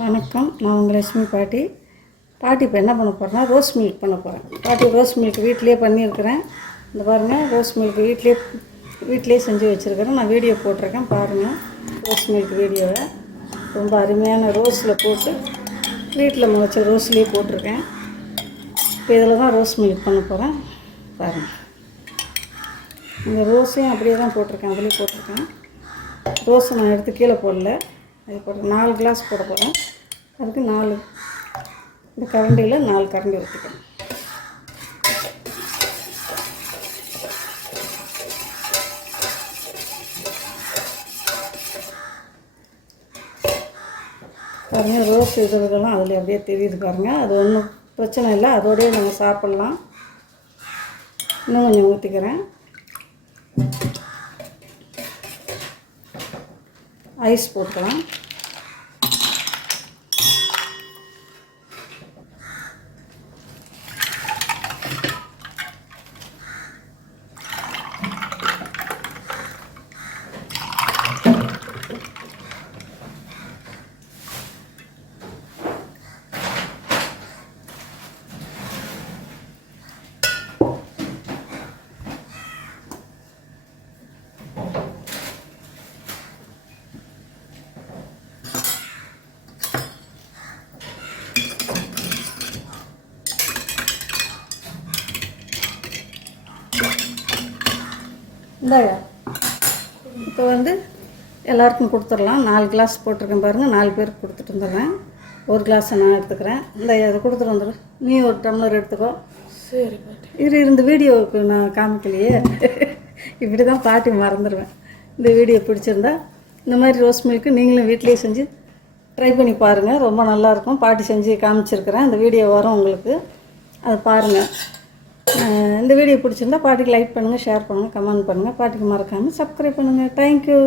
வணக்கம். நான் உங்கள் லட்சுமி பாட்டி. பாட்டி இப்போ என்ன பண்ண போகிறேன்னா ரோஸ் மில்க் பண்ண போகிறேன் பாட்டி ரோஸ் மில்க் வீட்டிலே பண்ணியிருக்கிறேன். இந்த பாருங்கள் ரோஸ் மில்க் வீட்டிலே வீட்டிலே செஞ்சு வச்சுருக்கிறேன். நான் வீடியோ போட்டிருக்கேன் பாருங்கள் ரோஸ் மில்க் வீடியோவை. ரொம்ப அருமையான ரோஸில் போட்டு வீட்டில் முளைச்ச ரோஸ்லேயே போட்டிருக்கேன். இப்போ இதில் தான் ரோஸ் மில்க் பண்ண போகிறேன் பாருங்கள் இந்த ரோஸையும் அப்படியே தான் போட்டிருக்கேன் அதுலேயே போட்டிருக்கேன். ரோஸை நான் எடுத்து கீழே போடல. அது போட்டு நாலு கிளாஸ் போட போகிறோம் அதுக்கு நாலு இந்த கரண்டியில் நாலு கரண்டி ஊற்றிக்கணும் பாருங்கள் ரோஸ் இதழ்கள்லாம் அதில் அப்படியே தெரியுது பாருங்கள் அது ஒன்றும் பிரச்சனை இல்லை. அதோடய நம்ம சாப்பிட்லாம். இன்னும் கொஞ்சம் ஊற்றிக்கிறேன் ஐஸ் போட்டுக்கலாம். இந்தாங்க. இப்போ வந்து எல்லாருக்கும் கொடுத்துடலாம். நாலு கிளாஸ் போட்டிருக்கேன் பாருங்கள் நாலு பேருக்கு கொடுத்துட்டு வந்துடுறேன். ஒரு கிளாஸை நான் எடுத்துக்கிறேன். இந்த இதை கொடுத்துட்டு வந்துடு. நீ ஒரு டம்ளர் எடுத்துக்கோ. சரி இரு இந்த வீடியோவுக்கு நான் காமிக்கலையே. இப்படி தான் பாட்டி மறந்துடுவேன். இந்த வீடியோ பிடிச்சிருந்தா இந்த மாதிரி ரோஸ் மில்க்கு நீங்களும் வீட்டிலேயே செஞ்சு ட்ரை பண்ணி பாருங்கள் ரொம்ப நல்லாயிருக்கும் பாட்டி செஞ்சு காமிச்சிருக்கிறேன். இந்த வீடியோ வரும் உங்களுக்கு. அதை பாருங்கள் இந்த வீடியோ பிடிச்சிருந்தா பாட்டிக்கு லைக் பண்ணுங்கள் ஷேர் பண்ணுங்கள் கமெண்ட் பண்ணுங்கள் பாட்டிக்கு மறக்காமல் சப்ஸ்கிரைப் பண்ணுங்கள் தேங்க்யூ